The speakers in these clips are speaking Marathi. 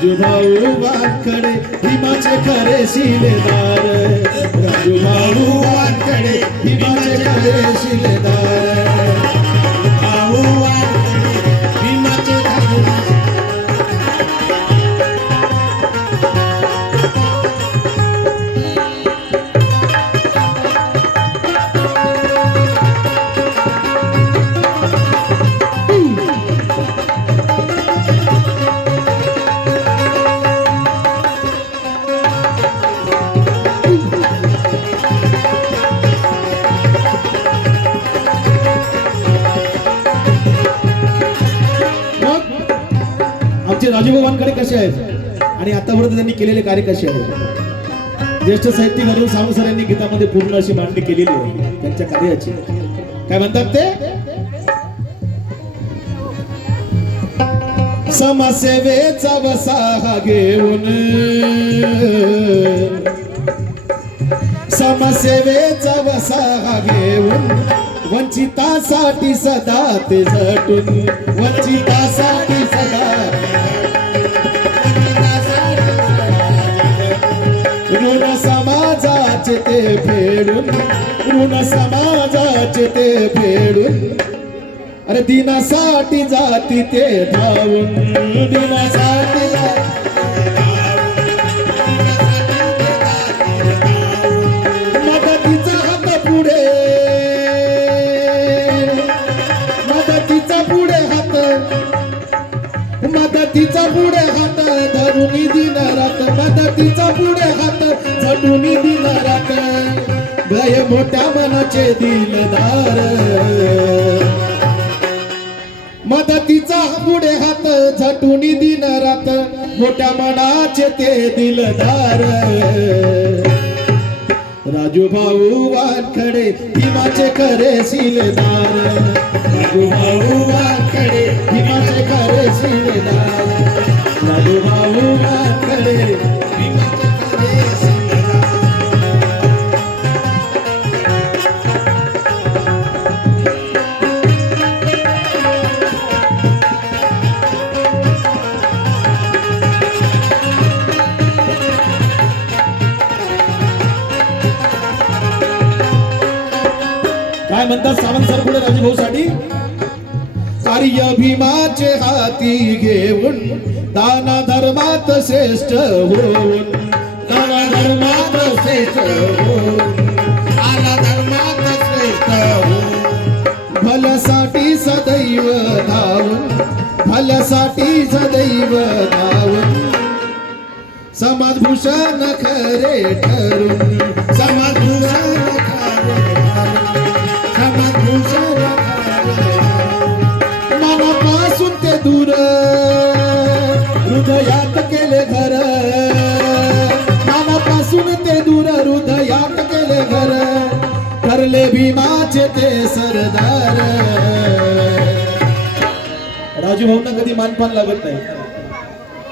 राजू भाऊ वानकडे भीमाचे खरे शिलेदार राजू भाऊ वानकडे भीमाचे खरे शिलेदार भाऊ म्हणजे आमचे राजूभाऊ वानकडे कसे आहेत? आणि आतापर्यंत त्यांनी केलेले कार्य कसे आहेत? ज्येष्ठ साहित्यिक अरुण सावंत सर यांनी गीतामध्ये पूर्ण अशी मांडणी केलेली आहे त्यांच्या कार्याची. काय म्हणतात ते? समसेवेचा वसाहा घेऊन. समसेवेचा वसाहा घेऊन वंचितासाठी सदा ते झटून. वंचितासाठी ते फेडून ऋण समाजाचे ते फेडून अरे दिनासाठी जाती ते धावून. दिनासाठी मदतीचा पुढे हात धरून दिन रात मदतीचा पुढे हात झटून दिन रात भय मोठ्या मनाचे दिलदार. मदतीचा पुढे हात झटून दिन रात मोठ्या मनाचे ते दिलदार. राजू भाऊ वानखडे हिमाचे खरे सिलदार. राजू भाऊ वानखडे हिमाचे काय म्हणतात सावंत सर पुढे राजूभाऊ साठी कार्य भीमाचे हाती घेऊन दाना धर्मात श्रेष्ठ होऊन. दान धर्मात श्रेष्ठ होऊन धर्मात श्रेष्ठ हो सदैव धावून भलसाठी सदैव धावून. समाजभूषण खरे ठरून समाजभूषण समाजभूषण पासून ते दूर. हृदयात केले घर. मनापासून ते दूर हृदयात केले घर. ठरले भीमाचे ते सरदार. राजूभाऊंना कधी मानपान लागत नाही.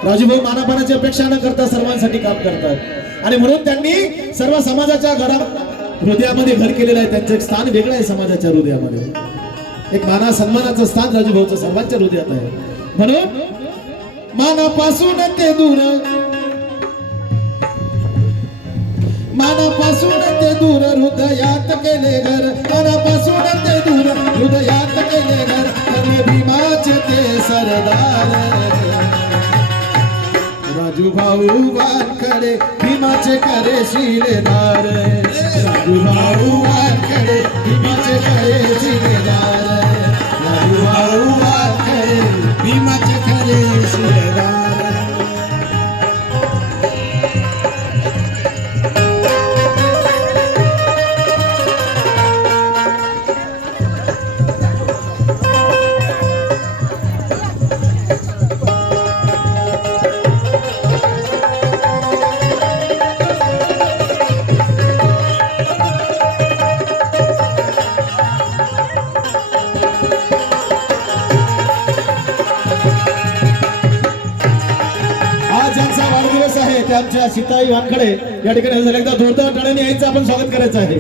राजूभाऊ मानापानाची अपेक्षा न करता सर्वांसाठी काम करतात. आणि म्हणून त्यांनी सर्व समाजाच्या घरा हृदयामध्ये घर केलेलं आहे. त्यांचं एक स्थान वेगळं आहे समाजाच्या हृदयामध्ये. एक माना सन्मानाचं स्थान राजूभाऊचं सर्वांच्या हृदयात आहे. म्हणून मानापासून ते दूर. मानापासून ते दूर हृदयात केले घर. मानापासून ते दूर हृदयात केले घर. भीमाचे ते सरदार. राजू भाऊ वानकडे भीमाचे करे शिलेदार. राजू भाऊ वानकडे भीमाचे करे शिलेदार. भाऊ वानकडे भीमाचे खरे शिलेदार करायचं आहे ते आमच्या सीताई वानखडे या ठिकाणी झालं एकदा जोरदार टाळ्याने यायचं आपण स्वागत करायचं आहे.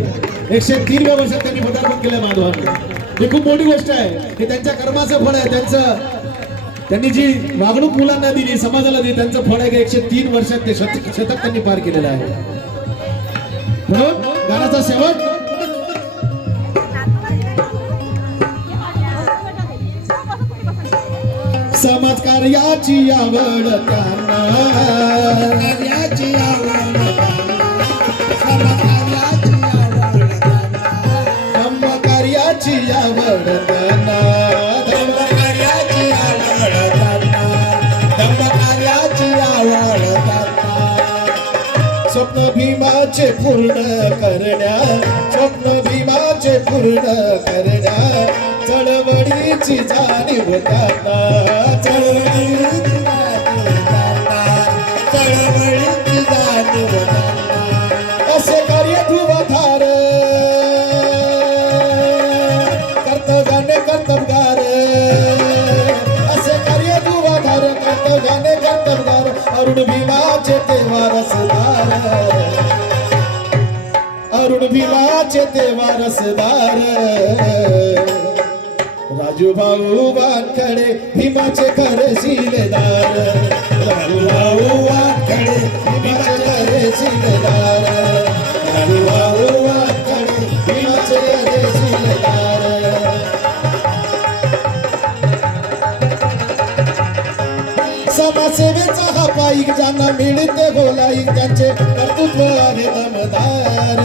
एकशे तीनव्या वर्षात त्यांनी पदार्पण केलं माधवांनी. ही खूप मोठी गोष्ट आहे. हे त्यांच्या कर्माचं फळ आहे. त्यांचं त्यांनी जी वागणूक मुलांना दिली समाजाला दिली त्यांचं फळ आहे एकशे तीन वर्षात ते शतक शतक त्यांनी पार केलेलं आहे. म्हणून गाण्याचा शेवट समाज कार्याची आवड भीमाचे पूर्ण करण्या स्वप्न भीमाचे पूर्ण करण्या चळवळीची जाणीव होता चळवळीची अरुण भीमाचे ते वारसदार अरुण भीमाचे ते वारसदार राजू भाऊ वानखडे भीमाचे खरे शिलेदार. समाजसेवेचा हा पाईक ज्यांना मिळते गोलाईक त्यांचे कर्तृत्व आहे दमदार.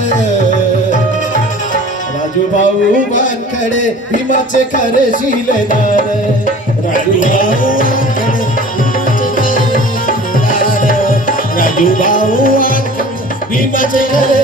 राजू भाऊ वानखडे भीमाचे खरे शिलेदार. राजू भाऊ राजू भाऊ भीमाचे खरे